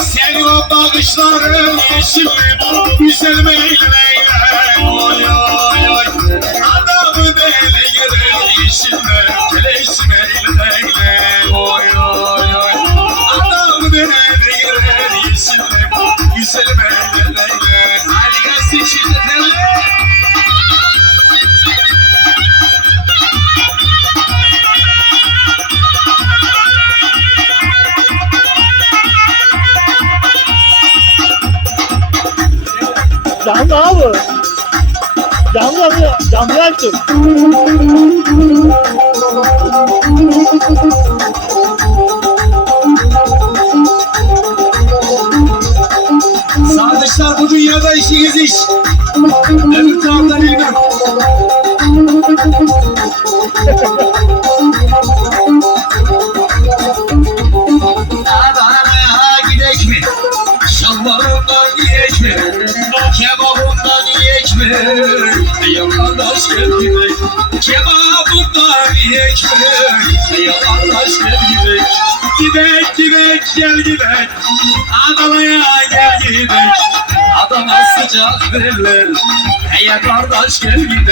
Seni o bakışların yeşil Güzel meyleyle Oy oy oy. Dele göre yeşille Keleş meyleyle Oy oy oy. Dele göre yeşille Güzel Canlı abi. Canlı canlı. Canlı açtım. Sadıçlar bu dünyada işiniz iş. Öbür tarafta bilmem. Adana'ya gidek mi? Yiyek mi? Kebabımdan yiyek mi? Ya kardeş gel gidek. Kebabımdan yiyek mi? Ya kardeş gel gidek. Gidek gidek gel gidek. Adana'ya gel gidek. Adana sıcak derler. Hey kardeş gel gidek.